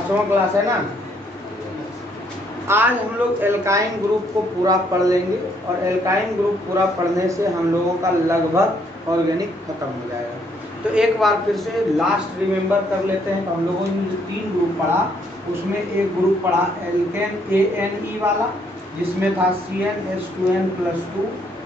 5वां क्लास है ना। आज हम लोग एल्काइन ग्रुप को पूरा पढ़ लेंगे और एल्काइन ग्रुप पूरा पढ़ने से हम लोगों का लगभग ऑर्गेनिक खत्म हो जाएगा। तो एक बार फिर से लास्ट रिमेंबर कर लेते हैं। तो हम लोगों ने जो 3 ग्रुप पढ़ा उसमें एक ग्रुप पढ़ा एल्केन ANE वाला, जिसमें था CnH2n+2,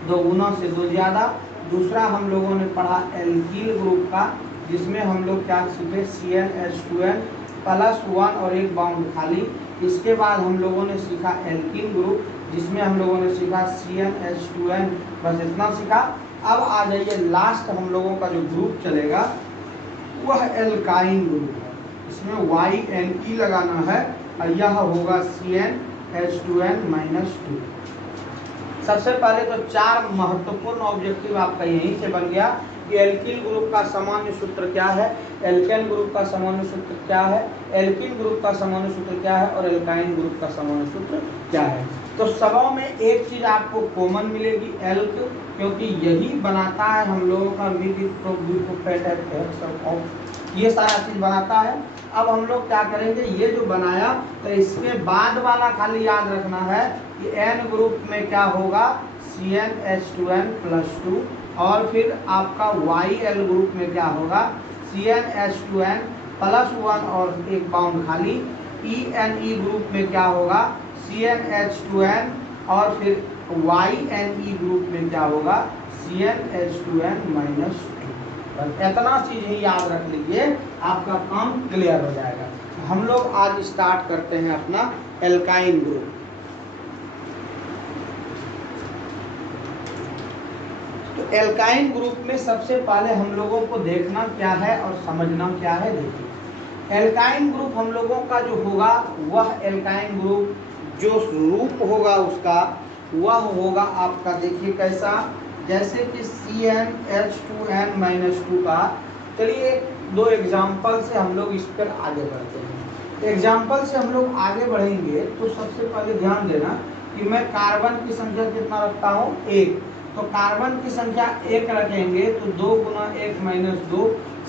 2 गुना से 2 ज़्यादा। दूसरा हम लोगों ने पढ़ा एल्कील ग्रुप का, जिसमें हम लोग क्या सीखे CnH2n+1 और 1 बाउंड खाली। इसके बाद हम लोगों ने सीखा एल्कीन ग्रुप, जिसमें हम लोगों ने सीखा CnH2n, बस इतना सीखा। अब आ जाइए लास्ट हम लोगों का जो ग्रुप चलेगा वह एल्काइन ग्रुप है। इसमें YNE लगाना है और यह होगा CnH2n-2। सबसे पहले तो 4 महत्वपूर्ण ऑब्जेक्टिव आपका यहीं से बन गया कि एल्कील ग्रुप का सामान्य सूत्र क्या है, एल्केन ग्रुप का सामान्य सूत्र क्या है, एल्कीन ग्रुप का सामान्य सूत्र क्या है और एल्काइन ग्रुप का सामान्य सूत्र क्या है। तो सबों में एक चीज आपको कॉमन मिलेगी, एल्क, क्योंकि यही बनाता है हम लोगों का ये सारा चीज बनाता है। अब हम लोग क्या करेंगे, ये जो बनाया तो इसके बाद वाला खाली याद रखना है कि N ग्रुप में क्या होगा CnH2n+2 और फिर आपका YL ग्रुप में क्या होगा CnH2n+1 और 1 बाउंड खाली। ENE ग्रुप में क्या होगा CnH2n और फिर YNE ग्रुप में क्या होगा CnH2n-2। बस इतना चीज ही याद रख लीजिए, आपका काम क्लियर हो जाएगा। हम लोग आज स्टार्ट करते हैं अपना एल्काइन ग्रुप। तो एल्काइन ग्रुप में सबसे पहले हम लोगों को देखना क्या है और समझना क्या है। देखिए एल्काइन ग्रुप हम लोगों का जो होगा वह एल्काइन ग्रुप जो रूप होगा उसका वह होगा आपका, देखिए कैसा, जैसे कि CnH2n-2 का। चलिए 2 एग्जाम्पल से हम लोग इस पर आगे बढ़ते हैं। एग्जाम्पल से हम लोग आगे बढ़ेंगे तो सबसे पहले ध्यान देना कि मैं कार्बन की संख्या कितना रखता हूँ 1, तो कार्बन की संख्या 1 रखेंगे तो 2 गुना 1 - 2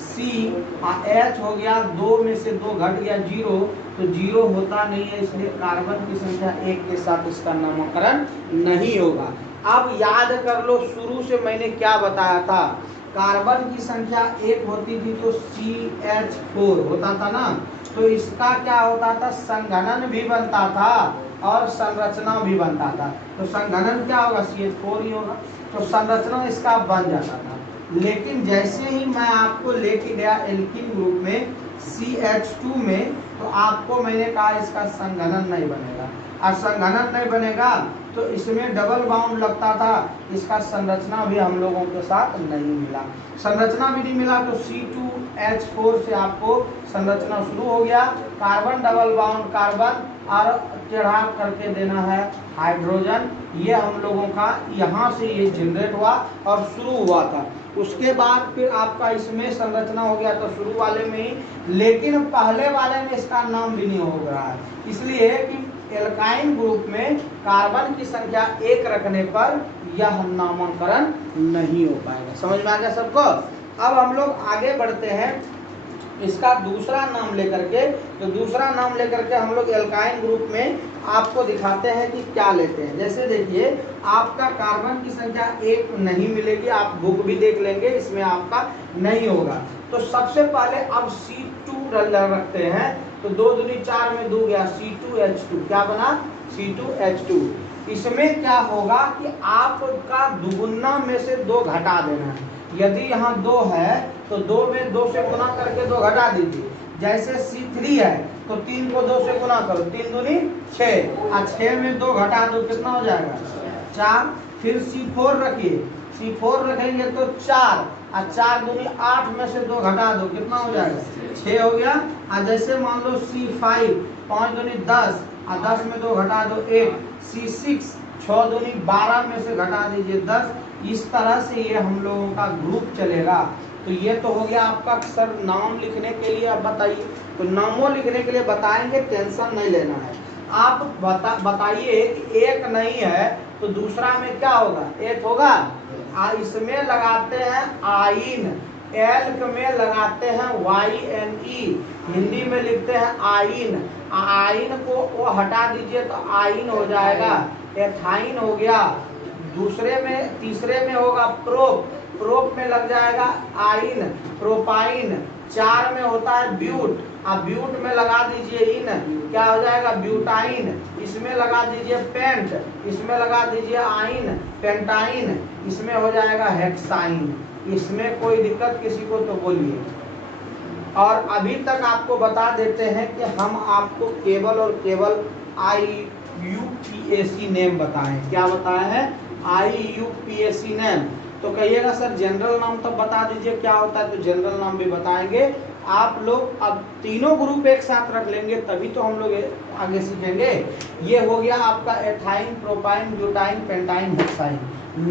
CH हो गया, 2 में से 2 घट गया 0, तो 0 होता नहीं है, इसलिए कार्बन की संख्या 1 के साथ इसका नामकरण नहीं होगा। अब याद कर लो शुरू से मैंने क्या बताया था, कार्बन की संख्या 1 होती थी तो CH4 होता था ना, तो इसका क्या होता था, संघनन भी बनता था और संरचना भी बनता था। तो संघनन क्या होगा CH4 ही होगा, तो संरचना इसका बन जाता था। लेकिन जैसे ही मैं आपको लेके गया एल्कीन ग्रुप में CH2 में, तो आपको मैंने कहा इसका संघनन नहीं बनेगा, और संघनन नहीं बनेगा तो इसमें डबल बाउंड लगता था, इसका संरचना भी हम लोगों के साथ नहीं मिला। संरचना भी नहीं मिला तो C2H4 से आपको संरचना शुरू हो गया, कार्बन डबल बाउंड कार्बन और चढ़ा करके देना है हाइड्रोजन। ये हम लोगों का यहाँ से ये जनरेट हुआ और शुरू हुआ था। उसके बाद फिर आपका इसमें संरचना हो गया तो शुरू वाले में ही, लेकिन पहले वाले में इसका नाम भी नहीं हो रहा है, इसलिए कि एल्काइन ग्रुप में कार्बन की संख्या 1 रखने पर यह नामकरण नहीं हो पाएगा। समझ में आ गया सबको। अब हम लोग आगे बढ़ते हैं इसका दूसरा नाम लेकर के। तो दूसरा नाम लेकर के हम लोग एल्काइन ग्रुप में आपको दिखाते हैं कि क्या लेते हैं। जैसे देखिए आपका कार्बन की संख्या 1 नहीं मिलेगी, आप बुक भी देख लेंगे, इसमें आपका नहीं होगा। तो सबसे पहले अब C2 रखते हैं, तो 2 दूनी 4 में 2 गया, C2H2 क्या बना C2H2। इसमें क्या होगा कि आपका दुगुना में से 2 घटा देना है। यदि यहाँ 2 है तो 2 में 2 से गुना करके 2 घटा दीजिए। जैसे C3 है तो 3 को 2 से गुना करो, 3 दूनी 6, और 6 में 2 घटा दो, कितना हो जाएगा 4। फिर C4 रखिए, C4 रखेंगे तो 4, और 4 दूनी 8 में से 2 घटा दो, कितना हो जाएगा 6 हो गया। और जैसे मान लो C5, 5 दूनी 10, और 10 में 2 घटा दो 1। C6, 6 दूनी 12 में से घटा दीजिए 10। इस तरह से ये हम लोगों का ग्रुप चलेगा। तो ये तो हो गया आपका। सर नाम लिखने के लिए आप बताइए, तो नामों लिखने के लिए बताएंगे, टेंशन नहीं लेना है। आप बताइए कि 1 नहीं है तो दूसरा में क्या होगा 1 होगा, इसमें लगाते हैं आइन एल्क में लगाते हैं YNE, हिंदी में लिखते हैं आइन। आइन को वो हटा दीजिए तो आइन हो जाएगा, एथाइन हो गया। दूसरे में तीसरे में होगा प्रोप, प्रोप में लग जाएगा आइन, प्रोपाइन। 4 में होता है ब्यूट, अब ब्यूट में लगा दीजिए इन, क्या हो जाएगा ब्यूटाइन। इसमें लगा दीजिए पेंट, इसमें लगा दीजिए आइन, पेंटाइन। इसमें हो जाएगा हेक्साइन। इसमें कोई दिक्कत किसी को तो बोलिए। और अभी तक आपको बता देते हैं कि हम आपको केवल और केवल IUPAC नेम बताएं। क्या बताया है? IUPAC name. तो कहिएगा सर जनरल नाम तो बता दीजिए क्या होता है, तो जनरल नाम भी बताएंगे। आप लोग अब तीनों ग्रुप एक साथ रख लेंगे तभी तो हम लोग आगे सीखेंगे। ये हो गया आपका ethyne, propyne, butyne, pentyne, hexyne.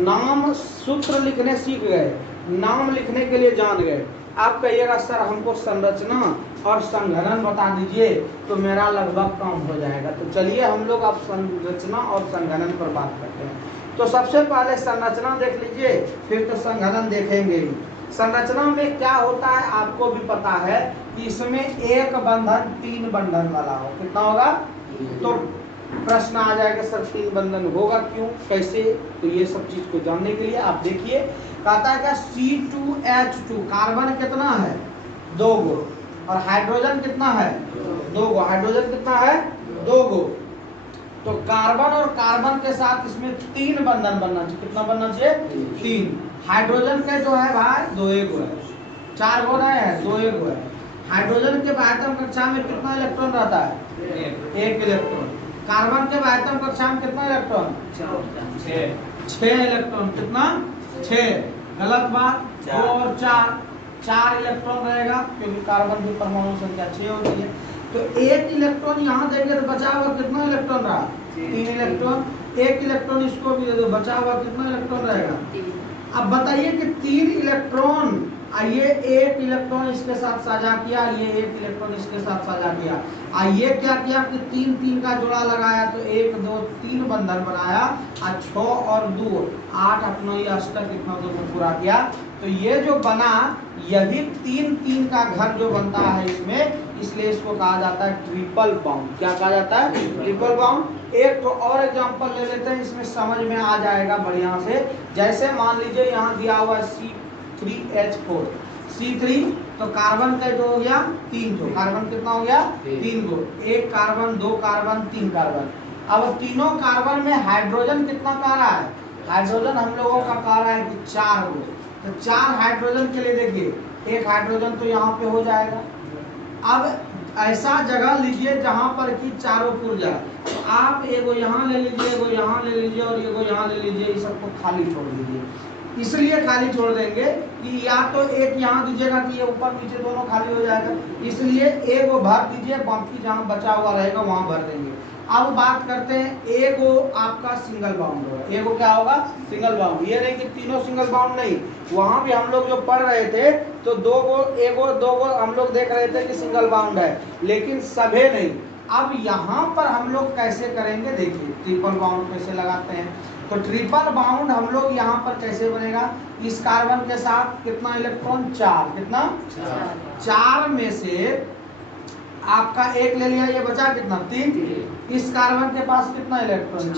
नाम सूत्र लिखने सीख गए, नाम लिखने के लिए जान गए। आप कहिएगा सर हमको संरचना और संघनन बता दीजिए, तो मेरा लगभग काम हो जाएगा। तो चलिए हम लोग अब संरचना और संघनन पर बात करते हैं। तो सबसे पहले संरचना देख लीजिए, फिर तो संघनन देखेंगे ही। संरचना में क्या होता है आपको भी पता है कि इसमें एक बंधन 3 बंधन वाला हो। कितना होगा? तो प्रश्न आ जाएगा सर 3 बंधन होगा क्यों, कैसे? तो ये सब चीज को जानने के लिए आप देखिए, कहता है क्या C2H2 कार्बन कितना है? 2 गो, और हाइड्रोजन कितना है? 2 गो। हाइड्रोजन कितना है? 2 गो। तो कार्बन और कार्बन के साथ इसमें 3 बंधन बनना चाहिए। कितना बनना चाहिए? 3। हाइड्रोजन के जो है भाई 2 गो है, 4 गो नहीं है, 2 गो है। हाइड्रोजन के आयतन कक्षा में कितना इलेक्ट्रॉन रहता है? 1 इलेक्ट्रॉन। कार्बन के आयतन कक्षा में कितना इलेक्ट्रॉन? 6 इलेक्ट्रॉन। कितना? 6। गलत बात। 2 और 4 इलेक्ट्रॉन रहेगा, क्योंकि कार्बन की परमाणु संख्या 6 होती है। तो 1 इलेक्ट्रॉन यहाँ देंगे तो बचा हुआ कितना इलेक्ट्रॉन रहा? 3 इलेक्ट्रॉन। 1 इलेक्ट्रॉन इसको भी दे दो, बचा हुआ कितना इलेक्ट्रॉन रहेगा? अब बताइए कि 3 इलेक्ट्रॉन, ये 1 इलेक्ट्रॉन इसके साथ साझा किया, ये 1 इलेक्ट्रॉन इसके साथ साझा किया। ये क्या किया कि 3 का जोड़ा लगाया, तो 1 2 3 बंधन बनाया, और 6 और 2 8 अपना ये अष्टक कितना तो पूरा किया। तो ये जो बना, यही 3 का घर जो बनता है इसमें, इसलिए इसको कहा जाता है ट्रिपल बॉन्ड। क्या कहा जाता है? Triple bond. एक तो और एग्जांपल ले लेते हैं, इसमें समझ में आ जाएगा बढ़िया से। जैसे मान लीजिए यहाँ दिया हुआ है C3H4, C3, तो कार्बन का जो हो गया 3 गो। कार्बन कितना हो गया? 3 गो। 1 कार्बन, 2 कार्बन, 3 कार्बन। अब तीनों कार्बन में हाइड्रोजन कितना कह रहा है? हाइड्रोजन हम लोगों का कह रहा है कि 4 गो। तो 4 हाइड्रोजन के लिए देखिए, 1 हाइड्रोजन तो यहाँ पे हो जाएगा। अब ऐसा जगह लीजिए जहां पर कि चारों पुर जाए, तो आप एगो यहाँ ले लीजिए, एगो यहाँ ले लीजिए, और एगो यहाँ ले लीजिए, इस सबको खाली छोड़ दीजिए। इसलिए खाली छोड़ देंगे कि या तो एक यहाँ दीजिएगा कि ये ऊपर नीचे दोनों खाली हो जाएगा, इसलिए एगो भर दीजिए, बाकी जहाँ बचा हुआ रहेगा वहां भर देंगे। अब बात करते हैं, एगो आपका सिंगल बाउंड होगा। एगो क्या होगा? Single bound. ये नहीं कि तीनों सिंगल बाउंड नहीं, वहां भी हम लोग जो पढ़ रहे थे तो 2 गो, एगो 2 गो हम लोग देख रहे थे कि सिंगल बाउंड है, लेकिन सभे नहीं। अब यहाँ पर हम लोग कैसे करेंगे, देखिए ट्रिपल बाउंड कैसे लगाते हैं। तो ट्रिपल बाउंड हम लोग यहाँ पर कैसे बनेगा? इस कार्बन के साथ कितना इलेक्ट्रॉन? 4। कितना? 4 में से आपका 1 ले लिया, ये बचा कितना? 3। इस कार्बन के पास कितना इलेक्ट्रॉन?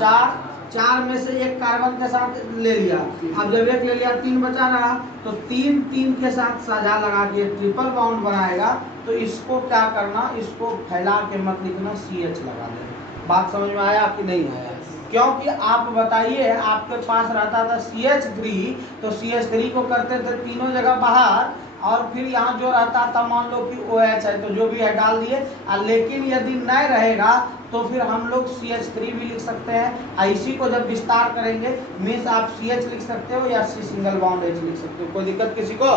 4 में से 1 कार्बन के साथ ले लिया। अब जब 1 ले लिया, 3 बचा रहा, तो 3 के साथ साझा लगा के ट्रिपल बाउंड बनाएगा। तो इसको क्या करना, इसको फैला के मत लिखना, CH लगा देना। बात समझ में आया कि नहीं आया? क्योंकि आप बताइए, आपके पास रहता था CH3, तो CH3 को करते थे तीनों जगह बाहर, और फिर यहाँ जो रहता था मान लो कि OH है, तो जो भी है डाल दिए। लेकिन यदि नहीं रहेगा तो फिर हम लोग CH3 भी लिख सकते हैं। इसी को जब विस्तार करेंगे, मीन्स आप CH लिख सकते हो या C सिंगल बाउंड H लिख सकते हो, कोई दिक्कत किसी को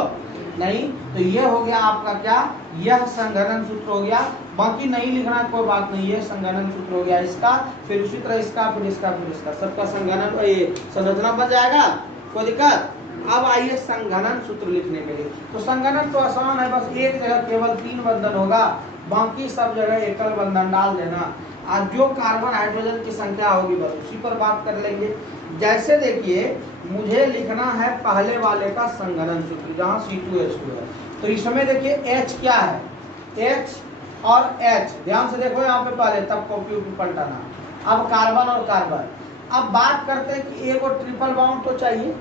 नहीं। तो ये हो गया आपका क्या, यह संघनन सूत्र हो गया। बाकी नहीं लिखना कोई बात नहीं है, संघनन सूत्र हो गया इसका, फिर उसी तरह इसका, फिर इसका, फिर इसका, सबका संघनन ये संरचना बन जाएगा, कोई दिक्कत। अब आइए संघनन सूत्र लिखने के लिए। तो संघनन तो आसान है, बस एक जगह केवल 3 बंधन होगा, बाकी सब जगह एकल बंधन डाल देना। आज जो कार्बन हाइड्रोजन की संख्या होगी बस उसी पर बात कर लेंगे। जैसे देखिए मुझे लिखना है पहले वाले का संघनन सूत्र जहाँ C2H2 है, तो इसमें देखिए H क्या है, H और H ध्यान से देखो यहाँ पे पहले, तब कॉपी उपी पलटाना। अब कार्बन और कार्बन, अब बात करते हैं कि एक और ट्रिपल बाउंड तो चाहिए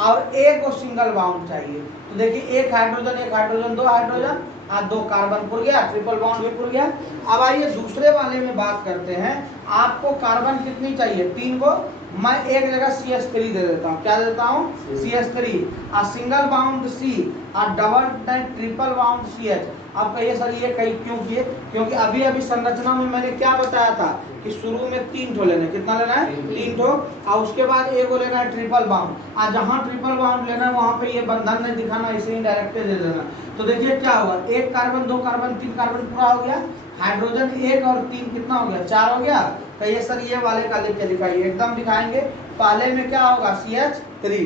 और एक और सिंगल बाउंड चाहिए। तो देखिए एक हाइड्रोजन दो हाइड्रोजन और दो कार्बन पुर गया, ट्रिपल बाउंड भी पुर गया। अब आइए दूसरे वाले में बात करते हैं। आपको कार्बन कितनी चाहिए, 3 को, मैं एक जगह CH3 दे देता हूँ। क्या देता हूँ, CH3 और सिंगल बाउंड C और डबल ट्रिपल बाउंड CH। आप कहिए सर ये कहीं क्यों किए, क्योंकि अभी अभी संरचना में मैंने क्या बताया था कि शुरू में 3 ठो लेना है। कितना लेना है, 3 ठो, और उसके बाद एक को लेना है ट्रिपल बाउंड। और जहाँ ट्रिपल बाउंड लेना है वहाँ पे ये बंधन नहीं दिखाना, इसे डायरेक्ट दे देना। तो देखिए क्या होगा, 1 कार्बन 2 कार्बन 3 कार्बन पूरा हो गया, हाइड्रोजन 1 और 3 कितना हो गया, 4 हो गया। कहिए सर ये वाले का लेके दिखाइए, एकदम दिखाएंगे। पहले में क्या होगा, CH3,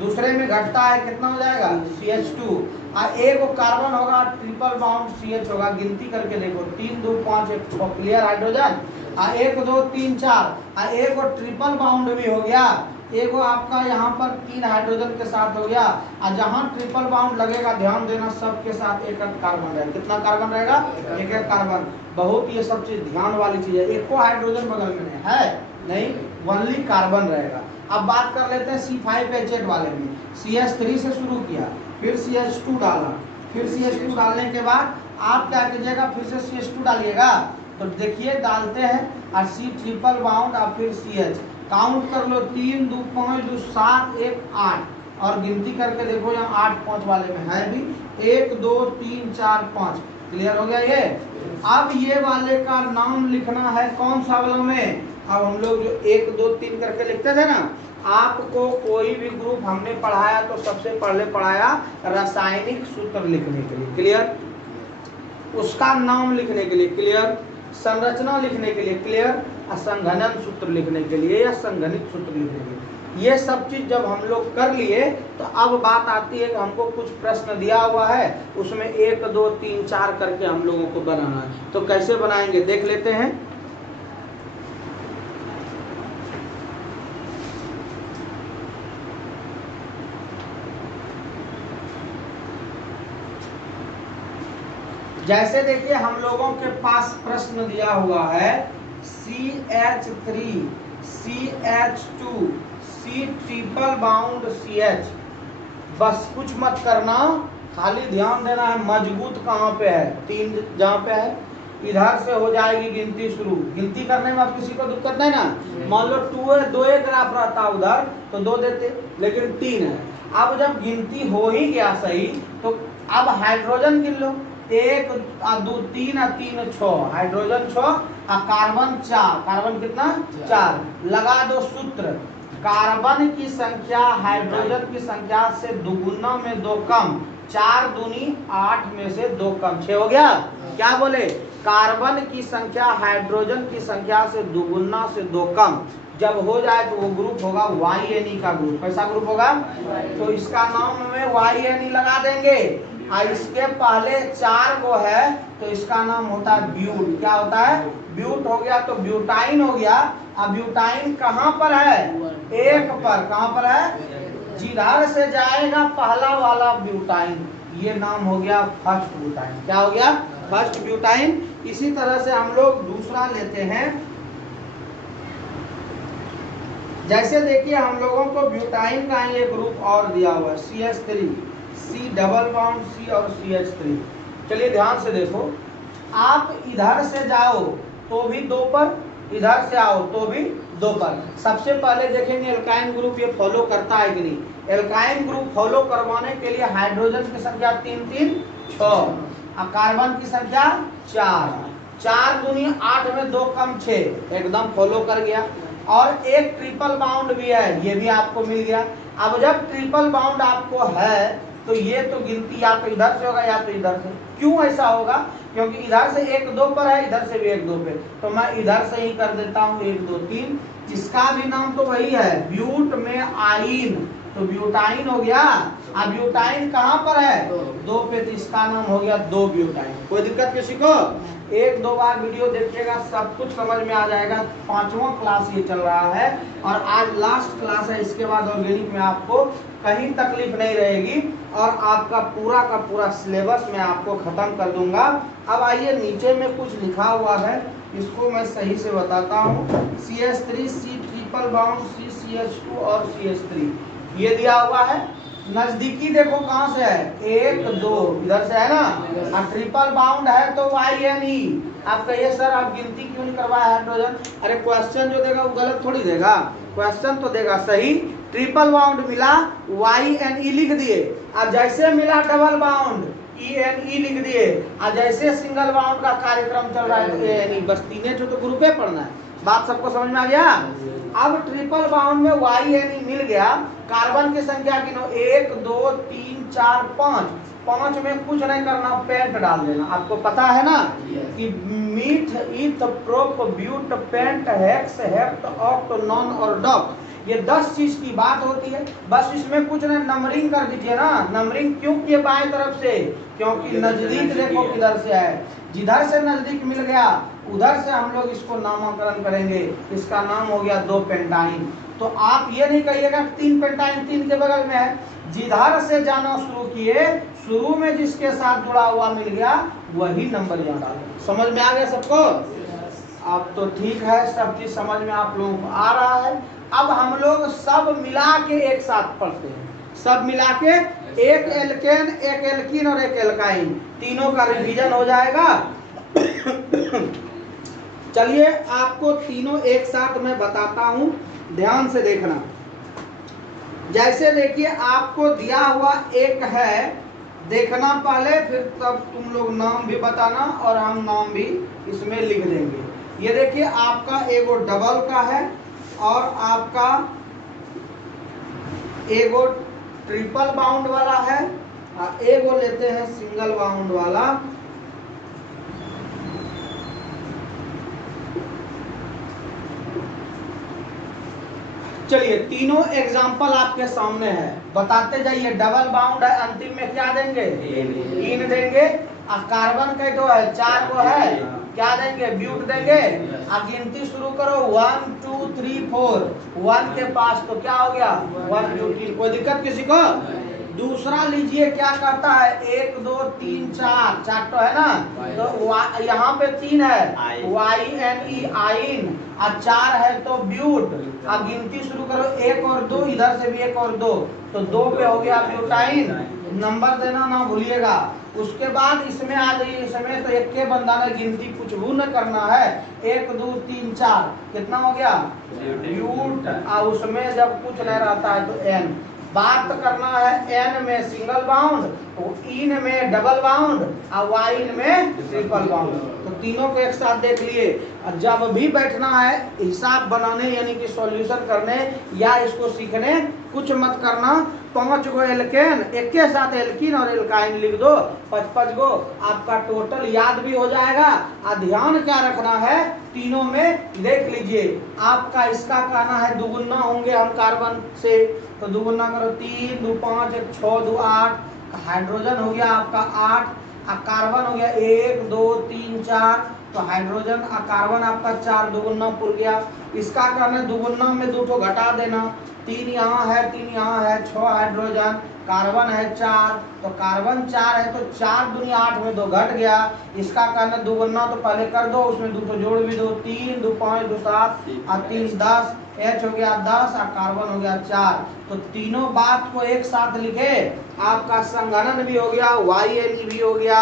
दूसरे में घटता है कितना हो जाएगा, CH2, और एक कार्बन होगा ट्रिपल बाउंड CH होगा। गिनती करके देखो, 3 2 5 1 6 क्लियर हाइड्रोजन, और 1 2 3 4, और एक और ट्रिपल बाउंड भी हो गया। एक आपका यहाँ पर 3 हाइड्रोजन के साथ हो गया, और जहाँ ट्रिपल बाउंड लगेगा ध्यान देना सबके साथ एक कार्बन रहेगा। कितना कार्बन रहेगा, एक कार्बन। बहुत ये सब चीज ध्यान वाली चीज है। एक को हाइड्रोजन बगल में है नहीं, ओनली कार्बन रहेगा। अब बात कर लेते हैं C5H8 वाले में। CH3 से शुरू किया, फिर CH2 डाला, फिर CH2 डालने के बाद आप क्या कीजिएगा, फिर से CH2 डालिएगा। तो देखिए डालते हैं और C ट्रिपल बाउंड और फिर CH, काउंट कर लो, 3 2 5 2 7 1 8, और गिनती करके देखो यहाँ 8 5 वाले में है भी, 1 2 3 4 5। क्लियर हो गया ये। अब ये वाले का नाम लिखना है कौन सा वाला में, अब हम लोग जो 1 2 3 करके लिखते थे ना, आपको कोई भी ग्रुप हमने पढ़ाया तो सबसे पहले पढ़ाया रासायनिक सूत्र लिखने के लिए, क्लियर, उसका नाम लिखने के लिए, क्लियर, संरचना लिखने के लिए, क्लियर, असंघनन सूत्र लिखने के लिए या संघनित सूत्र लिखने के लिए। ये सब चीज जब हम लोग कर लिए तो अब बात आती है कि हमको कुछ प्रश्न दिया हुआ है, उसमें 1 2 3 4 करके हम लोगों को बनाना है। तो कैसे बनाएंगे देख लेते हैं। जैसे देखिए हम लोगों के पास प्रश्न दिया हुआ है CH3 CH2 C triple bound CH। बस कुछ मत करना, खाली ध्यान देना है मजबूत कहाँ पे है, 3 जहाँ पे है इधर से हो जाएगी गिनती शुरू। गिनती करने में अब किसी को दिक्कत नहीं ना, मान लो 2 है, 2 एक ग्राफ रहता उधर तो 2 देते, लेकिन 3 है। अब जब गिनती हो ही गया सही तो अब हाइड्रोजन गिन लो, 1 2 3 3 6, हाइड्रोजन 6 और कार्बन 4, कार्बन कितना 4। लगा दो सूत्र, कार्बन की संख्या हाइड्रोजन की संख्या से दुगुना में 2 कम, 4 दूनी 8 में से 2 कम, 6 हो गया। क्या बोले, कार्बन की संख्या हाइड्रोजन की संख्या से दुगुना से 2 कम जब हो जाए तो वो ग्रुप होगा YNE का ग्रुप। कैसा ग्रुप होगा, तो इसका नाम में YNE लगा देंगे, और इसके पहले 4 को है तो इसका नाम होता है ब्यूट। क्या होता है, ब्यूट हो गया तो ब्यूटाइन हो गया। अब ब्यूटाइन कहाँ पर है, 1 पर, कहाँ पर है, जिधर से जाएगा पहला वाला ब्यूटाइन, ये नाम हो गया फर्स्ट ब्यूटाइन। क्या हो गया, फर्स्ट ब्यूटाइन। इसी तरह से हम लोग दूसरा लेते हैं। जैसे देखिए हम लोगों को ब्यूटाइन का ये ग्रुप और दिया हुआ है CH3 C double bond C और CH3। चलिए ध्यान से देखो, आप इधर से जाओ तो भी 2 पर, इधर से आओ तो भी 2 पर। सबसे पहले देखेंगे एल्काइन ग्रुप ये फॉलो करता है कि नहीं। एल्काइन ग्रुप फॉलो करवाने के लिए हाइड्रोजन की संख्या 3 3 6 और कार्बन की संख्या 4, 4 दूनी 8 में 2 कम 6, एकदम फॉलो कर गया। और एक ट्रिपल बाउंड भी है, ये भी आपको मिल गया। अब जब ट्रिपल बाउंड आपको है तो ये तो गिनती या तो इधर से होगा या तो इधर से। क्यों ऐसा होगा, क्योंकि इधर से 1 2 पर है, इधर से भी 1 2 पे, तो मैं इधर से ही कर देता हूँ 1 2 3। इसका भी नाम तो वही है, ब्यूट में आइन, तो ब्यूटाइन हो गया। अब ब्यूटाइन कहाँ पर है? 2 पे, तो इसका नाम हो गया 2 ब्यूटाइन। कोई दिक्कत किसी को? 1-2 बार वीडियो देखिएगा, सब कुछ समझ में आ जाएगा। 5वां क्लास ये चल रहा है और आज लास्ट क्लास है। इसके बाद ऑर्गेनिक में आपको कहीं तकलीफ नहीं रहेगी और आपका पूरा का पूरा सिलेबस मैं आपको खत्म कर दूंगा। अब आइए, नीचे में कुछ लिखा हुआ है, इसको मैं सही से बताता हूँ। CH3 C triple bound CCH2 और CH3 ये दिया हुआ है। नजदीकी देखो कहाँ से है, 1 2 इधर से है ना, और ट्रिपल बाउंड है तो YNE। आप कहिए सर आप गिनती क्यों नहीं करवाए हाइड्रोजन? अरे क्वेश्चन जो देगा वो गलत थोड़ी देगा, क्वेश्चन तो देगा सही। ट्रिपल बाउंड मिला YNE लिख दिए, और जैसे मिला डबल बाउंड ENE लिख दिए, और जैसे सिंगल बाउंड का कार्यक्रम चल रहा है तो ANE। बस तीनों तो ग्रुपे पढ़ना है। बात सबको समझ में आ गया? अब ट्रिपल बाउंड में YNE मिल गया। कार्बन की संख्या गिनो, 1 2 3 4 5। 5 में कुछ नहीं करना, पेंट डाल देना। आपको पता है ना कि meth eth prop but pent hex hept oct non और डॉक, ये 10 चीज की बात होती है। बस इसमें कुछ नहीं, नंबरिंग कर दीजिए ना। नंबरिंग क्यों किए बाएं तरफ से? क्योंकि नजदीक देखो किधर से है, जिधर से नजदीक मिल गया उधर से हम लोग इसको नामकरण करेंगे। इसका नाम हो गया 2 पेंटाइन। तो आप ये नहीं कहिएगा 3 पेंटाइन 3 के बगल में है, जिधर से जाना शुरू किए शुरू में जिसके साथ जुड़ा हुआ मिल गया वही नंबर यहाँ डालो। समझ में आ गया सबको? अब तो ठीक है, सब चीज समझ में आप लोगों को आ रहा है। अब हम लोग सब मिला के एक साथ पढ़ते हैं। सब मिला के एक एल्केन, एक एल्कीन और एक एल्काइन, तीनों का रिवीजन हो जाएगा। चलिए आपको तीनों एक साथ मैं बताता हूं, ध्यान से देखना। जैसे देखिए आपको दिया हुआ एक है, देखना पहले, फिर तब तुम लोग नाम भी बताना और हम नाम भी इसमें लिख देंगे। ये देखिए आपका एगो डबल का है और आपका एगो ट्रिपल बाउंड वाला है और एगो लेते हैं सिंगल बाउंड वाला। चलिए तीनों एग्जाम्पल आपके सामने है, बताते जाइए। डबल बाउंड है, अंतिम में क्या देंगे? इन देंगे। और कार्बन का तो है 4 को है, क्या देंगे? ब्यूट देंगे। अब गिनती शुरू करो, 1 2 3 4। 1 के पास तो क्या हो गया? 1 ब्यूटीन। कोई दिक्कत किसी को? दूसरा लीजिए, क्या कहता है? 1 2 3 4, 4 तो है ना, तो यहाँ पे 3 है YNE आइन, और 4 है तो ब्यूट। अब गिनती शुरू करो, 1 और 2, इधर से भी 1 और 2, तो 2 पे हो गया ब्यूटाइन। नंबर देना ना भूलिएगा। उसके बाद इसमें आ जाइए, इसमें तो एक के बंदा ने गिनती कुछ भी न करना है। 1 2 3 4 कितना हो गया? ब्यूट। और उसमें जब कुछ नहीं रहता है तो N। बात करना है N में सिंगल बाउंड, तो इन में डबल बाउंड और वाइन में ट्रिपल बाउंड। तो तीनों को एक साथ देख लिए। और जब भी बैठना है हिसाब बनाने यानी कि सॉल्यूशन करने या इसको सीखने, कुछ मत करना। 5 गो एल्केन, एक के साथ एल्कीन और एल्काइन लिख दो, 5 गो, आपका टोटल याद भी हो जाएगा। और ध्यान क्या रखना है, तीनों में देख लीजिए। आपका इसका कहना है दुगुना होंगे हम कार्बन से, तो दुगुना करो, 3 2 5 6 2 8। हाइड्रोजन हो गया आपका 8, और कार्बन हो गया 1 2 3 4। तो हाइड्रोजन और कार्बन आपका 4 दुगुना पुर गया। इसका कहना है दुगुना में 2 ठो घटा देना, 3 यहाँ है 3 यहाँ है, 6 हाइड्रोजन, कार्बन है 4, तो कार्बन 4 है तो 4 दूनी 8 में 2 घट गया। इसका कहना दुगुना तो पहले कर दो, उसमें 2 तो जोड़ भी दो, 3 2 5 2 7 और 3 10, H हो गया 10 और कार्बन हो गया 4। तो तीनों बात को एक साथ लिखे, आपका संघनन भी हो गया, YNE भी हो गया,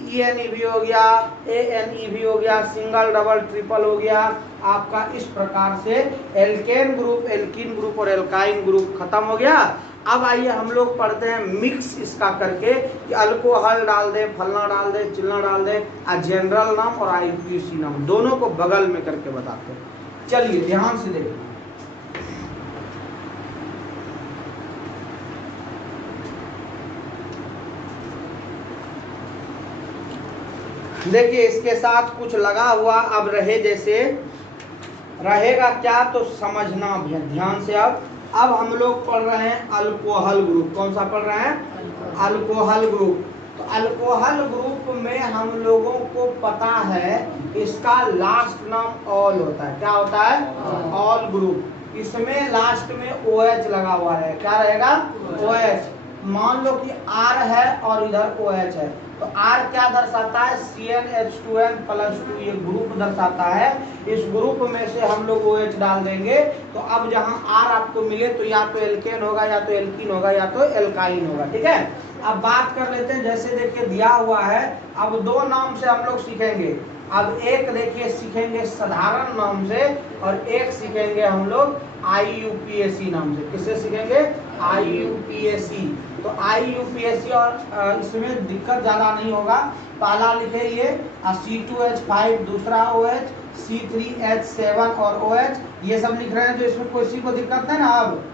ENE भी हो गया, ANE भी हो गया, सिंगल डबल ट्रिपल हो गया। आपका इस प्रकार से एल्केन ग्रुप, एल्कीन ग्रुप और एल्काइन ग्रुप खत्म हो गया। अब आइए हम लोग पढ़ते हैं मिक्स इसका करके, कि अल्कोहल डाल दे, फलना डाल दे, चिलना डाल दे, और जनरल नाम और IUPAC नाम दोनों को बगल में करके बताते हैं। चलिए ध्यान से देखिए। देखिए इसके साथ कुछ लगा हुआ अब रहे, जैसे रहेगा क्या तो समझना भी ध्यान से। अब अब हम लोग पढ़ रहे हैं अल्कोहल ग्रुप। कौन सा पढ़ रहे हैं? Alcohol group. तो अल्कोहल ग्रुप में हम लोगों को पता है इसका लास्ट नाम ऑल होता है। क्या होता है? All group. इसमें लास्ट में OH लगा हुआ है। क्या रहेगा? OH। मान लो कि R है और इधर OH है, तो R क्या दर्शाता है? CnH2n+2 ये ग्रुप दर्शाता है। इस ग्रुप में से हम लोग OH डाल देंगे, तो अब जहां R आपको मिले तो या तो एल्केन होगा, या तो एल्कीन होगा, या तो एल्काइन होगा। ठीक है, अब बात कर लेते हैं। जैसे देखिए दिया हुआ है, अब दो नाम से हम लोग सीखेंगे। अब एक देखिए सीखेंगे साधारण नाम से, और एक सीखेंगे हम लोग IUPAC नाम से। किससे सीखेंगे? IUPAC। तो IUPAC, और इसमें दिक्कत ज़्यादा नहीं होगा। पहला लिखे ये C2H5, दूसरा OH, C3H7 और OH, ये सब लिख रहे हैं। जो इसमें किसी को दिक्कत है ना? अब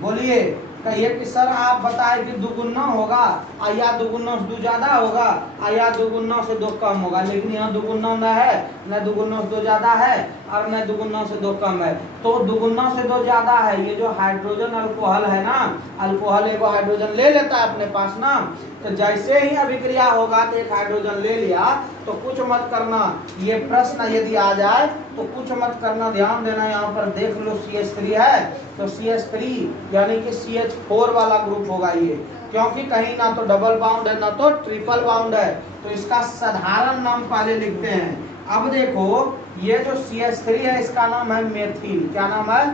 बोलिए, कहिए कि सर आप बताएं कि दुगुना होगा, या दुगुना से 2 ज्यादा होगा, या दुगुना से 2 कम होगा। लेकिन यहाँ दुगुना न है, न दुगुना से 2 ज्यादा है, और न दुगुना से 2 कम है। तो दुगुना से 2 ज्यादा है। ये जो हाइड्रोजन अल्कोहल है ना, अल्कोहल एगो हाइड्रोजन ले लेता है अपने पास ना, तो जैसे ही अभिक्रिया होगा तो एक हाइड्रोजन ले लिया, तो कुछ मत करना। ये प्रश्न यदि आ जाए तो कुछ मत करना, ध्यान देना। यहाँ पर देख लो CH3 है, तो CH3 यानी कि CH4 वाला ग्रुप होगा ये, क्योंकि कहीं ना तो डबल बाउंड है ना तो ट्रिपल बाउंड है। तो इसका साधारण नाम पहले लिखते हैं। अब देखो, ये जो CH3 है इसका नाम है मेथिल। क्या नाम है?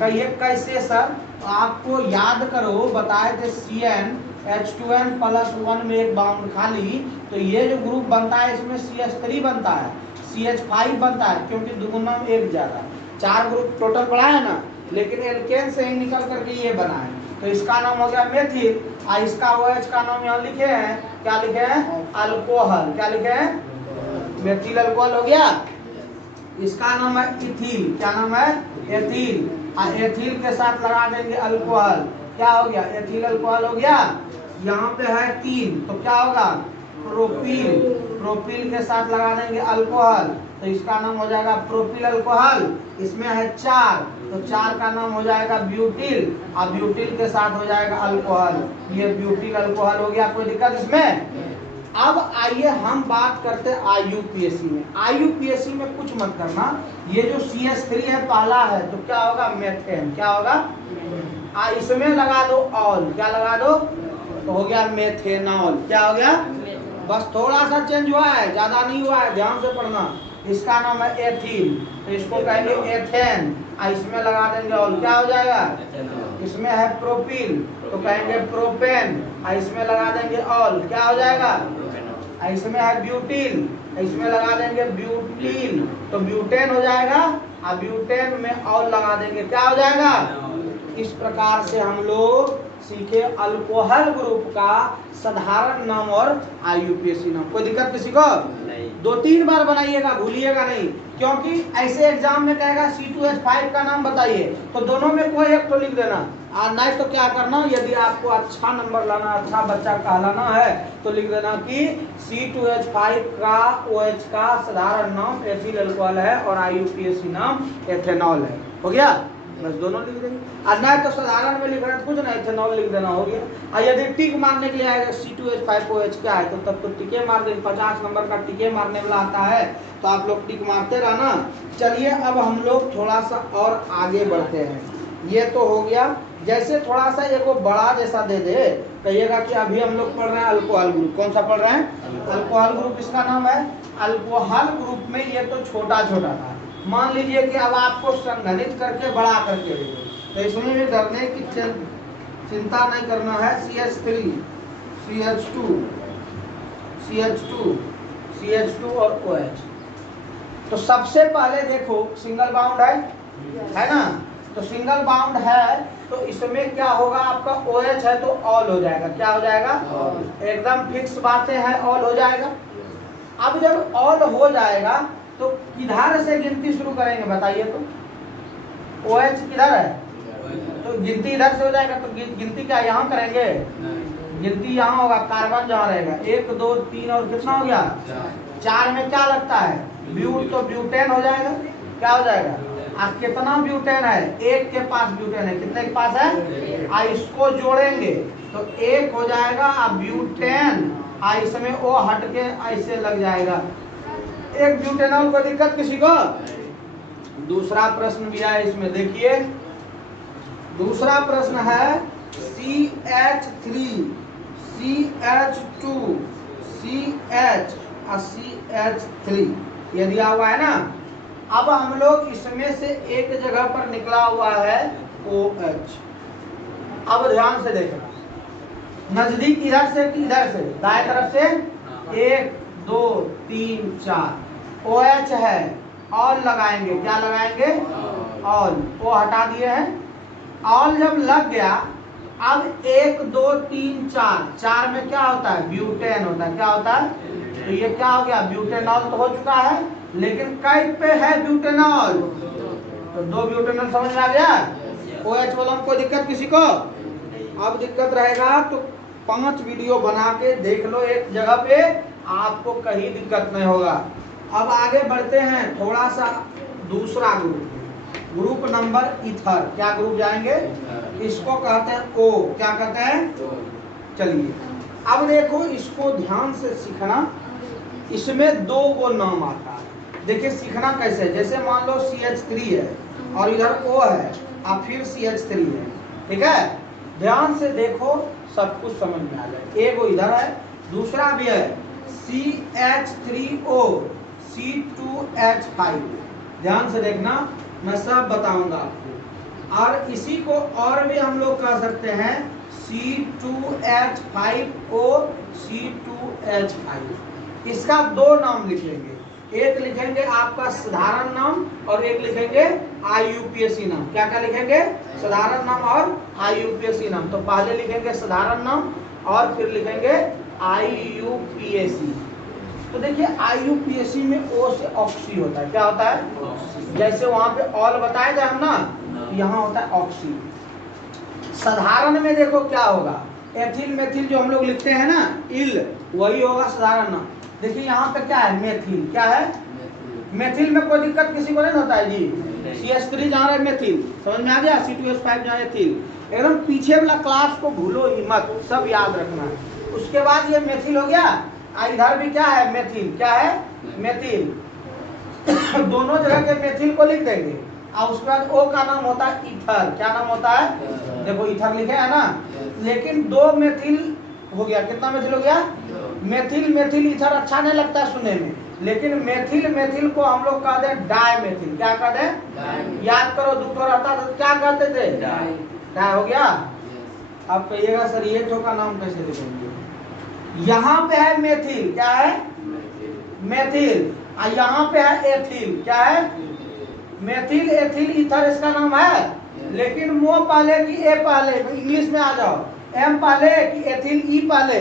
कहिए कैसे सर? तो आपको याद करो, बताए थे CnH2n+1 में एक बाउंड खाली, तो ये जो ग्रुप बनता है इसमें CH3 बनता है, CH5 बनता है, क्योंकि दुगुना में एक ज्यादा। 4 ग्रुप टोटल पड़ा है ना, लेकिन एल्केन से ही निकल करके ये बना है। तो इसका नाम हो गया मेथिल, और इसका OH का नाम यहाँ लिखे हैं। क्या लिखे हैं? अल्कोहल। क्या लिखे हैं? मेथिल अल्कोहल हो गया। इसका नाम है इथिल। क्या नाम है? एथिल। और एथिल के साथ लगा देंगे अल्कोहल। क्या हो गया? एथिल अल्कोहल हो गया। यहाँ पे है 3, तो क्या होगा? प्रोपिल। प्रोपिल के साथ लगा देंगे अल्कोहल, तो इसका नाम हो जाएगा प्रोपिल अल्कोहल। इसमें है 4, तो 4 का नाम हो जाएगा ब्यूटिल, और ब्यूटिल के साथ हो जाएगा अल्कोहल। ये ब्यूटिल अल्कोहल हो गया। कोई दिक्कत इसमें? अब आइए हम बात करते हैं IUPAC में। IUPAC में कुछ मत करना। ये जो CH3 है पहला है, तो क्या होगा? मेथेन। क्या होगा? इसमें लगा दो ऑल। क्या लगा दो? तो हो गया मेथेनॉल। क्या हो गया? बस थोड़ा सा चेंज हुआ है, ज्यादा नहीं हुआ है, ध्यान से पढ़ना। इसका नाम है एथिल, तो इसको कहेंगे एथेन, इसमें लगा देंगे ऑल। क्या हो जाएगा? इसमें है प्रोपिल, तो कहेंगे प्रोपेन, इसमें लगा देंगे ऑल। क्या हो जाएगा? इसमें है ब्यूटिल, इसमें लगा देंगे ब्यूटिल, तो ब्यूटेन हो जाएगा, और ब्यूटेन में ऑल लगा देंगे। क्या हो जाएगा? इस प्रकार से हम लोग सीखे अल्कोहल ग्रुप का साधारण नाम और IUPAC नाम। कोई दिक्कत किसी को? 2-3 बार बनाइएगा, भूलिएगा नहीं, क्योंकि ऐसे एग्जाम में कहेगा C2H5 का नाम बताइए, तो दोनों में कोई एक तो लिख देना। और नहीं तो क्या करना, यदि आपको अच्छा नंबर लाना, अच्छा बच्चा कहलाना है, तो लिख देना कि C2H5 का OH का साधारण नाम एथिल अल्कोहल है और IUPAC नाम एथेनॉल है। हो गया? बस दोनों लिख देंगे। और नहीं तो साधारण में लिख रहे हैं कुछ नहीं, एथेनॉल लिख देना, हो गया। और यदि टिक मारने के लिए आएगा C2H5 OH क्या है, तो तब तो टिके मार देंगे। 50 नंबर का टिके मारने वाला आता है, तो आप लोग टिक मारते रहना। चलिए अब हम लोग थोड़ा सा और आगे बढ़ते हैं। ये तो हो गया। जैसे थोड़ा सा एक वो बड़ा जैसा दे दे, कहिएगा कि अभी हम लोग पढ़ रहे हैं अल्कोहल ग्रुप। कौन सा पढ़ रहे हैं? Alcohol group. इसका नाम है अल्कोहल ग्रुप में ये तो छोटा छोटा था। मान लीजिए कि अब आपको संघनित करके बड़ा करके दे, तो इसमें भी डरने की चिंता नहीं करना है। CH3, CH2, CH2, CH2 और OH। तो सबसे पहले देखो सिंगल बाउंड है ना? तो सिंगल बाउंड है, तो इसमें क्या होगा? आपका OH है तो ऑल हो जाएगा। क्या हो जाएगा? एकदम फिक्स बातें हैं, ऑल हो जाएगा। अब जब ऑल हो जाएगा तो किधर से गिनती शुरू करेंगे बताइए? तो OH किधर है, तो गिनती इधर से हो जाएगा। तो गिनती क्या यहाँ करेंगे? गिनती यहाँ होगा, कार्बन जहाँ रहेगा 1 2 3 और कितना हो गया? 4 में क्या लगता है? ब्यूट, तो ब्यूटेन हो जाएगा। क्या हो जाएगा? कितना ब्यूटेन है, एक के पास ब्यूटेन है, कितने के पास है, इसको जोड़ेंगे तो एक हो जाएगा ब्यूटेन, इसमें ओ हट के ऐसे लग जाएगा, एक ब्यूटेनॉल। कोई दिक्कत किसी को? दूसरा प्रश्न भी है इसमें, देखिए दूसरा प्रश्न है CH3 CH2 CH और CH3 ये दिया हुआ है ना। अब हम लोग इसमें से एक जगह पर निकला हुआ है OH। अब ध्यान से देखना, नजदीक इधर से इधर से दाएं तरफ से 1 2 3 4 OH है, ऑल लगाएंगे, क्या लगाएंगे, ऑल, वो हटा दिए हैं, ऑल जब लग गया, अब 1 2 3 4 4 में क्या होता है, ब्यूटेन होता है, क्या होता है, तो ये क्या हो गया, ब्यूटेनॉल तो हो चुका है, लेकिन कई पे है ब्यूटेनॉल, तो 2 ब्यूटेनॉल समझ में आ गया। OH वाला में कोई दिक्कत किसी को? अब दिक्कत रहेगा तो 5 वीडियो बना के देख लो एक जगह पे, आपको कहीं दिक्कत नहीं होगा। अब आगे बढ़ते हैं, थोड़ा सा दूसरा ग्रुप नंबर ईथर, क्या ग्रुप जाएंगे, इसको कहते हैं O, क्या कहते हैं, चलिए अब देखो इसको ध्यान से सीखना, इसमें 2 को नाम आता है, देखिए सीखना कैसे, जैसे मान लो CH3 है और इधर O है और फिर CH3 है, ठीक है, ध्यान से देखो सब कुछ समझ में आ जाए। एक वो इधर है, दूसरा भी है CH3O C2H5, ध्यान से देखना, मैं सब बताऊंगा आपको। और इसी को और भी हम लोग कह सकते हैं C2H5O C2H5। इसका 2 नाम लिखेंगे, एक लिखेंगे आपका साधारण नाम और एक लिखेंगे IUPAC नाम। क्या क्या लिखेंगे, साधारण नाम और IUPAC नाम। तो पहले लिखेंगे साधारण नाम और फिर लिखेंगे IUPAC। तो देखिए IUPAC में O से ऑक्सी होता है, क्या होता है, जैसे वहां पे ऑल बताए थे हम ना, यहाँ होता है ऑक्सी। साधारण में देखो क्या होगा, एथिल मेथिल जो हम लोग लिखते हैं ना, इल, वही होगा साधारण नाम। देखिए यहाँ पे क्या है, मेथिल, क्या है, मेथिल में कोई दिक्कत किसी को नहीं होता है जी। CH3 जहाँ है मेथिल, समझ में आ गया, C2H5 जहाँ एथिल, एकदम पीछे वाला क्लास को भूलो ही मत, सब याद रखना है। उसके बाद ये मेथिल हो गया, इधर भी क्या है, मेथिल, क्या है, मेथिल। दोनों जगह के मेथिल को लिख देंगे और उसके बाद O का नाम होता है ईथर, क्या नाम होता है, देखो ईथर लिखे है ना, लेकिन 2 मेथिल हो गया, कितना मेथिल हो गया, मेथिल मेथिल ईथर अच्छा नहीं लगता सुनने में, लेकिन मेथिल मेथिल को हम लोग कह दें डाई मेथिल, क्या कह दें, याद करो, 2 ठो रहता तो क्या कहते थे, डाई हो गया। अब कहिएगा सर ये ठो का नाम कैसे लिखेंगे, यहाँ पे है मेथिल, क्या है, मेथिल, और यहाँ पे है एथिल, क्या है, मेथिल एथिल ईथर इसका नाम है, लेकिन मो पहले कि ए पहले, इंग्लिश में आ जाओ, एम पहले कि एथिल ई पहले,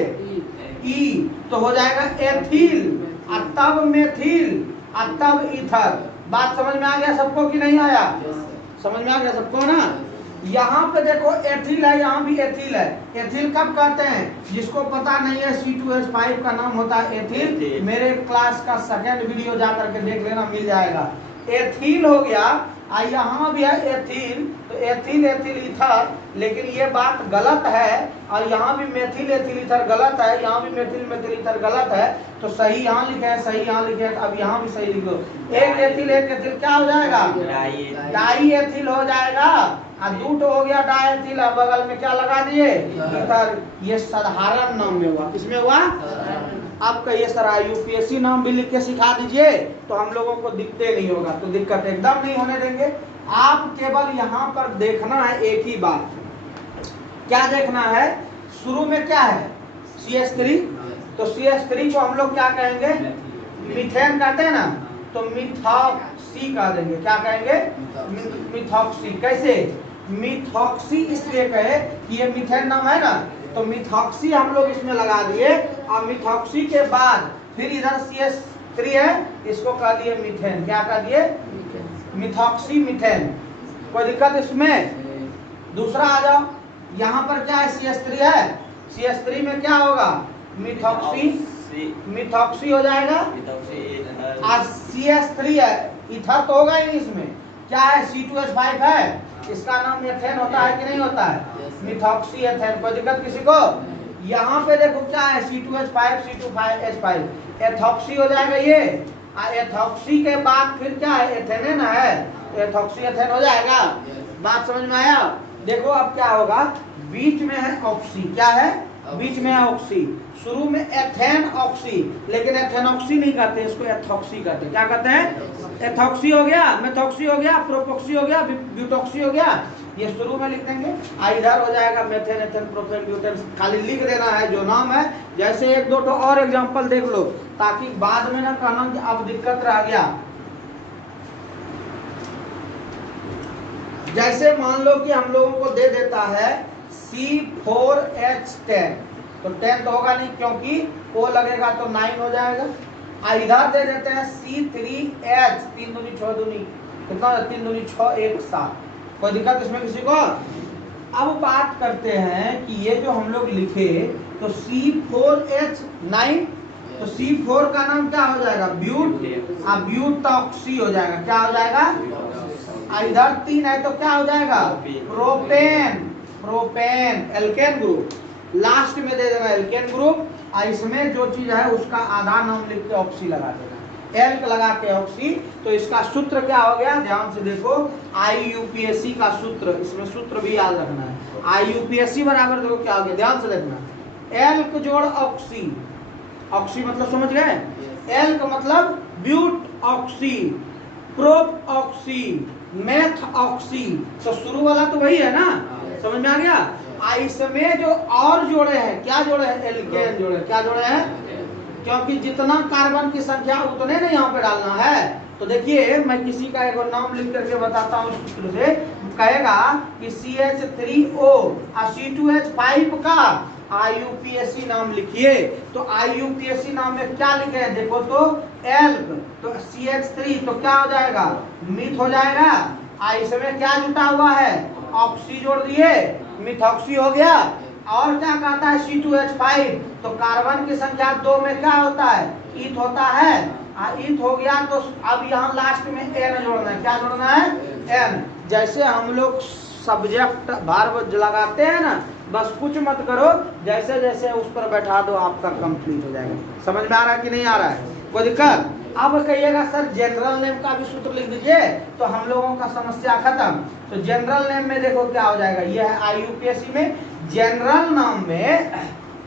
ई, तो हो जाएगा एथिल और तब मेथिल और तब ईथर। बात समझ में आ गया सबको कि नहीं आया, समझ में आ गया सबको ना। यहाँ पे देखो एथिल है, यहाँ भी एथिल है, एथिल कब कहते हैं, जिसको पता नहीं है C2H5 का नाम होता है एथिल, मेरे क्लास का 2nd वीडियो जा करके देख लेना, मिल जाएगा। एथिल हो गया, यहाँ भी है एथिल, तो एथिल एथिल ईथर, लेकिन ये बात गलत है, और यहाँ भी मेथिल एथिल ईथर गलत है, यहाँ भी मेथिल मेथिल ईथर गलत है, तो सही यहाँ लिखे है, सही यहाँ लिखे है, अब यहाँ भी सही लिखो, एक एथिल क्या हो जाएगा, डाई एथिल हो जाएगा, और 2 हो गया डाई एथिल, बगल में क्या लगा दिए, ईथर। ये साधारण नाम में हुआ, किसमें हुआ, आप कहिए सर IUPAC नाम भी लिख के सिखा दीजिए तो हम लोगों को दिक्कत नहीं होगा, तो दिक्कत एकदम नहीं होने देंगे। आप केवल यहाँ पर देखना है एक ही बात, क्या देखना है, शुरू में क्या है CH3, तो CH3 को हम लोग क्या कहेंगे, मीथेन कहते हैं ना, तो मिथॉक्सी कह देंगे, क्या कहेंगे, मिथॉक्सी। कैसे, मिथॉक्सी इसलिए कहे कि ये मीथेन नाम है ना, तो मिथॉक्सी हम लोग इसमें लगा दिए, और मिथॉक्सी के बाद फिर इधर CH3 है, इसको कह दिए मीथेन, क्या कह दिए, मिथॉक्सी मीथेन। कोई दिक्कत इसमें? दूसरा आ जाओ, यहाँ पर क्या है, CH3 है, CH3 में क्या होगा, मिथॉक्सी हो जाएगा, और CH3 है, ईथर तो होगा ही इसमें, क्या है, C2H5 है, इसका नाम एथेन होता है कि नहीं होता है, मिथॉक्सी एथेन। कोई दिक्कत किसी को? यहाँ पे देखो क्या है, C2H5 C2H5 एथॉक्सी हो जाएगा ये, एथॉक्सी के बाद फिर क्या है, एथेने ना है, एथॉक्सी एथेन हो जाएगा। बात समझ में आया? देखो अब क्या होगा, बीच में है ऑक्सी, क्या है, बीच में है ऑक्सी, शुरू में एथेन ऑक्सी, लेकिन एथेनॉक्सी नहीं कहते, इसको एथॉक्सी कहते हैं। क्या कहते हैं? एथॉक्सी हो गया, मेथॉक्सी हो गया, प्रोपोक्सी हो गया, ब्यूटॉक्सी हो गया, ये शुरू में लिख देंगे। इधर हो जाएगा मेथेन एथेन प्रोपेन ब्यूटेन, खाली लिख देना है जो नाम है। जैसे एक दो तो और एग्जांपल देख लो, ताकि बाद में ना कहना कि अब दिक्कत रह गया। जैसे मान लो कि हम लोगों को दे देता है C4H10, तो 10 तो होगा नहीं क्योंकि O लगेगा तो 9 हो जाएगा। इधर दे देते हैं C3H, 3 दूनी 6 दूनी कितना, 3 दूनी 6 1 7। कोई दिक्कत इसमें किसी को? अब बात करते हैं कि ये जो हम लोग लिखे तो C4H9, तो C4 का नाम क्या हो जाएगा, ब्यूटॉक्सी हो जाएगा। क्या हो जाएगा? इधर 3 है तो क्या हो जाएगा, propane, propane alkane group, last में दे देना एल्केन ग्रुप। इसमें जो चीज है उसका आधा नाम लिख के ऑक्सी लगा देना, एल्क लगा के ऑक्सी। तो इसका सूत्र क्या हो गया, ध्यान से देखो, IUPAC का सूत्र, इसमें सूत्र भी याद रखना है। IUPAC बराबर देखो क्या हो गया, ध्यान से देखना, एल्क जोड़ ऑक्सी, ऑक्सी मतलब समझ गए, एल्क मतलब ब्यूट oxy, prop oxy, meth oxy, तो शुरू वाला तो वही है ना, समझ में आ गया। इसमें जो और जोड़े हैं, क्या जोड़े हैं, एल्केन जोड़े, क्या जोड़े हैं, क्योंकि जितना कार्बन की संख्या उतने ने यहाँ पे डालना है। तो देखिए मैं किसी का एक नाम लिख करके बताता हूँ सूत्र से, कहेगा कि CH3O और C2H5 का IUPAC नाम लिखिए। तो IUPAC नाम में क्या लिखे हैं देखो तो, एल्क, तो CH3 तो क्या हो जाएगा, मिथ हो जाएगा। इसमें क्या जुटा हुआ है, ऑक्सी जोड़ दिए, मिथॉक्सी हो गया। और क्या कहता है C2H5, तो कार्बन की संख्या 2 में क्या होता है, ईथ होता है, ईथ हो गया। तो अब यहाँ लास्ट में N जोड़ना है, क्या जोड़ना है, N। जैसे हम लोग सब्जेक्ट वर्ब लगाते हैं ना, बस कुछ मत करो, जैसे जैसे उस पर बैठा दो आपका कंप्लीट हो जाएगा। समझ में आ रहा है कि नहीं आ रहा है, कोई दिक्कत? अब कहिएगा सर जनरल नेम का भी सूत्र लिख दीजिए, तो हम लोगों का समस्या खत्म। तो जनरल नेम में देखो क्या हो जाएगा, ये है IUPAC में जनरल नाम में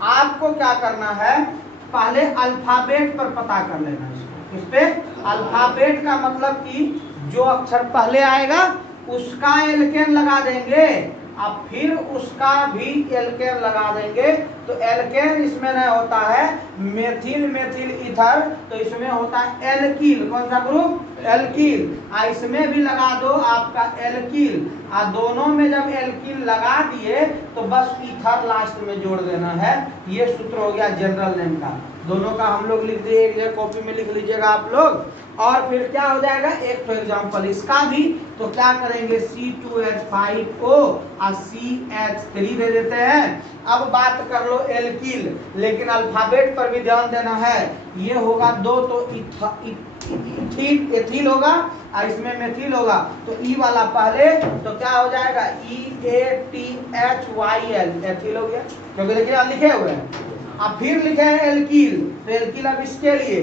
आपको क्या करना है, पहले अल्फाबेट पर पता कर लेना है। इस पे अल्फाबेट का मतलब कि जो अक्षर पहले आएगा उसका एल्केन लगा देंगे, अब फिर उसका भी एल्केन लगा देंगे। तो एल्केन इसमें नहीं होता है मेथिल, मेथिल ईथर, तो इसमें होता है एल्कील। कौन सा ग्रुप, एल्कील। इसमें भी लगा दो आपका एल्कील, दोनों में जब एल्कील लगा दिए तो बस ईथर लास्ट में जोड़ देना है। ये सूत्र हो गया जनरल नेम का। दोनों का हम लोग लिख दिए, एक कॉपी में लिख लीजिएगा आप लोग। और फिर क्या हो जाएगा, एक तो एग्जांपल इसका भी, तो क्या करेंगे C2H5O और CH3 दे देते हैं। अब बात कर लो एल्कील, लेकिन अल्फाबेट पर भी ध्यान देना है। ये होगा 2 तो इथील, एथिल होगा और इसमें मेथिल होगा, तो ई वाला पहले, तो क्या हो जाएगा EATHYL, एथिल हो गया, क्योंकि देखिए लिखे हुए हैं। अब फिर लिखे हैं एल्कील, तो एल्कील अब इसके लिए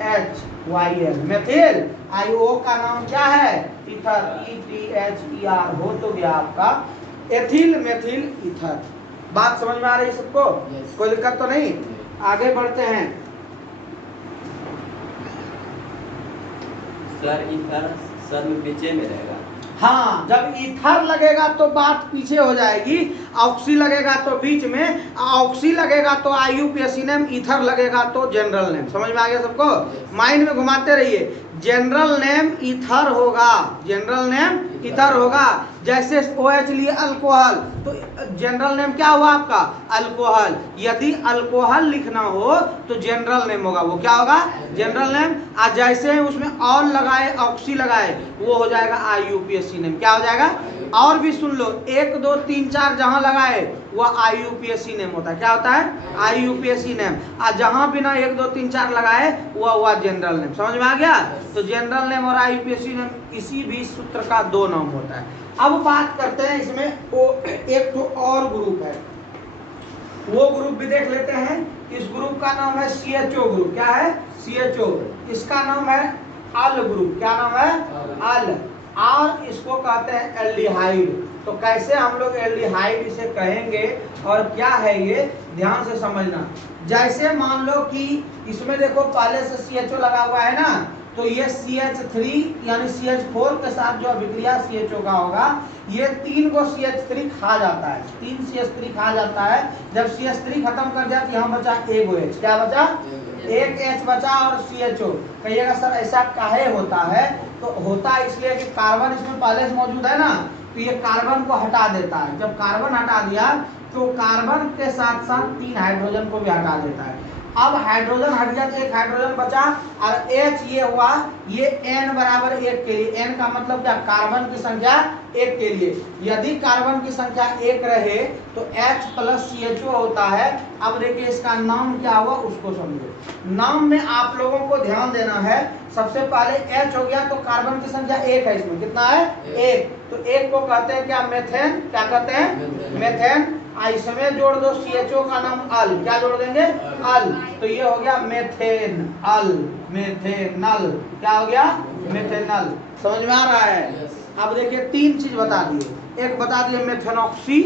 METHYL, मेथिल। IO का नाम क्या है, ईथर, ETHER, हो तो गया आपका एथिल मेथिल ईथर। बात समझ में आ रही है सबको? कोई दिक्कत तो नहीं? आगे बढ़ते हैं। सर ईथर सर में पीछे में रहेगा। हाँ, जब ईथर लगेगा तो बात पीछे हो जाएगी, ऑक्सी लगेगा तो बीच में, ऑक्सी लगेगा तो IUPAC नेम, ईथर लगेगा तो जनरल नेम। समझ में आ गया सबको? माइंड में घुमाते रहिए। जनरल नेम ईथर होगा, जनरल नेम ईथर होगा। जैसे OH लिए अल्कोहल, तो जनरल नेम क्या हुआ आपका, अल्कोहल। यदि अल्कोहल लिखना हो तो जनरल नेम होगा, वो क्या होगा, जनरल नेम। आज जैसे उसमें ऑल लगाए, ऑक्सी लगाए, वो हो जाएगा IUPAC नेम। क्या हो जाएगा, और भी सुन लो, 1 2 3 4 जहां लगाए वह IUPAC नेम होता है। क्या होता है? IUPAC name. और जहां बिना 1 2 3 4 लगाए वह जनरल नेम। समझ में आ गया? तो जनरल नेम और IUPAC नेम किसी भी सूत्र का 2 नाम होता है। अब बात करते हैं इसमें एक तो और ग्रुप है, वो ग्रुप भी देख लेते हैं। इस ग्रुप का नाम है CHO ग्रुप। क्या है? CHO। इसका नाम है अल ग्रुप। क्या नाम है? अल। और इसको कहते हैं एल्डिहाइड। तो कैसे हम लोग एल्डिहाइड इसे कहेंगे और क्या है ये, ध्यान से समझना। जैसे मान लो कि इसमें देखो पहले से CHO लगा हुआ है ना, तो ये CH3 यानी CH4 के साथ जो अभिक्रिया CHO का होगा, ये 3 को CH3 खा जाता है। 3 CH3 खा जाता है। जब CH3 खत्म कर दिया तो यहाँ बचा एक OH। क्या बचा? एक H बचा और CHO। कहिएगा सर ऐसा काहे होता है? तो होता है इसलिए कि कार्बन इसमें पहले से मौजूद है ना, तो ये कार्बन को हटा देता है। जब कार्बन हटा दिया तो कार्बन के साथ साथ 3 हाइड्रोजन को भी हटा देता है। अब हाइड्रोजन हट गया तो एक हाइड्रोजन बचा और H ये हुआ, ये N बराबर 1 के लिए। N का मतलब क्या? कार्बन की संख्या 1 के लिए। यदि कार्बन की संख्या 1 रहे तो H प्लस CHO होता है। अब देखिए इसका नाम क्या हुआ उसको समझो। नाम में आप लोगों को ध्यान देना है। सबसे पहले H हो गया तो कार्बन की संख्या 1 है। इसमें कितना है? 1। तो 1 को कहते हैं क्या? मेथेन। क्या कहते हैं? मेथेन। इसमें जोड़ दो CHO का नाम अल। क्या जोड़ देंगे? अल। तो ये हो गया मेथेन अल, मेथेनल। क्या हो गया? मेथेनल। समझ में आ रहा है? अब देखिए 3 चीज बता दिए। एक बता दिए मेथेनॉक्सी,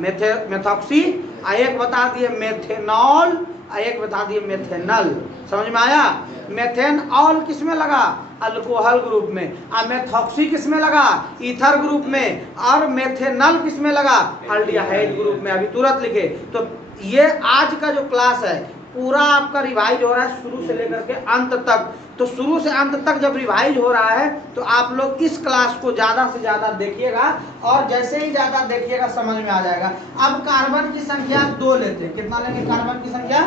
मेथॉक्सी, और एक बता दिए मेथेनॉल, और एक बता दिए मेथेनल। समझ में आया? मेथेनॉल किस में लगा? अल्कोहल ग्रुप में। और मेथॉक्सी किस में लगा? ईथर ग्रुप में। और मेथेनल किस में लगा? एल्डिहाइड ग्रुप में। अभी तुरंत लिखे। तो ये आज का जो क्लास है पूरा आपका रिवाइज हो रहा है शुरू से लेकर के अंत तक। तो शुरू से अंत तक जब रिवाइज हो रहा है तो आप लोग इस क्लास को ज्यादा से ज्यादा देखिएगा, और जैसे ही ज्यादा देखिएगा समझ में आ जाएगा। अब कार्बन की संख्या 2 लेते हैं। कितना लेंगे कार्बन की संख्या?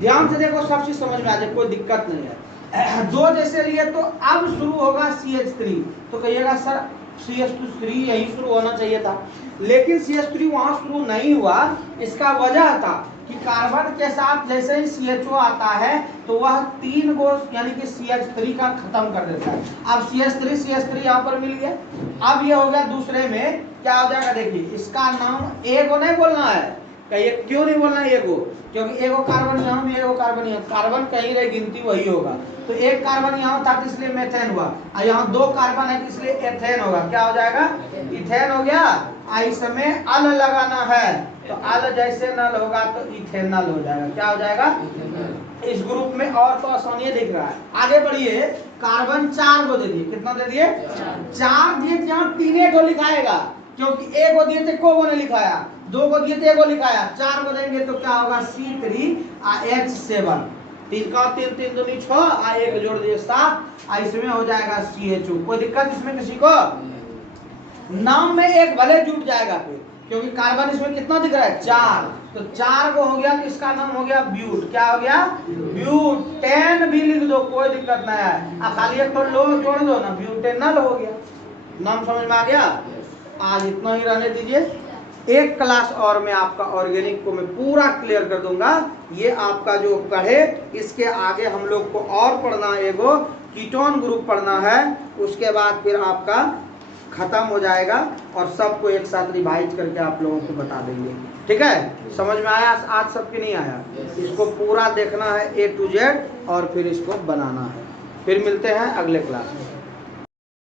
ध्यान से देखो, सब चीज समझ में आ जाए, कोई दिक्कत नहीं है। 2 जैसे लिए तो अब शुरू होगा CH3। तो कहिएगा सर CH3 यही शुरू होना चाहिए था, लेकिन CH3 वहां शुरू नहीं हुआ। इसका वजह था कि कार्बन के साथ जैसे ही CHO आता है तो वह 3 को यानी कि CH3 का खत्म कर देता है। अब CH3 यहाँ पर मिल गया। अब ये हो गया दूसरे में क्या हो जाएगा? देखिए इसका नाम ए को नहीं बोलना है। कहिए क्यों नहीं बोलना है ए को? क्योंकि एगो कार्बन यहाँ भी, एगो कार्बन यहाँ। कार्बन कहीं रही गिनती वही होगा। तो एक कार्बन यहाँ था तो इसलिए मेथेन हुआ, और यहाँ 2 कार्बन है तो इसलिए एथेन होगा। क्या हो जाएगा? इथेन हो गया। इसमें अल लगाना है तो अल जैसे नल होगा तो इथेनल हो जाएगा। क्या हो जाएगा? इस ग्रुप में और तो आसानी दिख रहा है। आगे बढ़िए। कार्बन 4 को दे दिए। कितना दे दिए? 4 दिए। यहाँ 3 को लिखाएगा, क्योंकि 1 को दिए थे को ने लिखाया, 2 को दिए थे को लिखाया, 4 को देंगे तो क्या होगा? C3 H7। 3 का 3 3 दूनी 6 और 1 जोड़ दिए 7। इसमें हो जाएगा CHO। कोई दिक्कत इसमें किसी को? नाम में एक भले जुट जाएगा फिर, क्योंकि कार्बन इसमें कितना दिख रहा है? 4। तो 4 को हो गया तो इसका नाम हो गया ब्यूट। क्या हो गया? ब्यूटेन भी लिख दो, कोई दिक्कत नहीं है। खाली एक तो लो जोड़ दो ना, ब्यूटेनल हो गया। नाम समझ में आ गया? आज इतना ही रहने दीजिए। एक क्लास और में आपका ऑर्गेनिक को मैं पूरा क्लियर कर दूंगा। ये आपका जो पढ़े इसके आगे हम लोग को और पढ़ना है, एगो कीटोन ग्रुप पढ़ना है। उसके बाद फिर आपका खत्म हो जाएगा और सबको एक साथ रिवाइज करके आप लोगों को बता देंगे। ठीक है? समझ में आया? आज सबके नहीं आया? इसको पूरा देखना है A to Z और फिर इसको बनाना है। फिर मिलते हैं अगले क्लास में।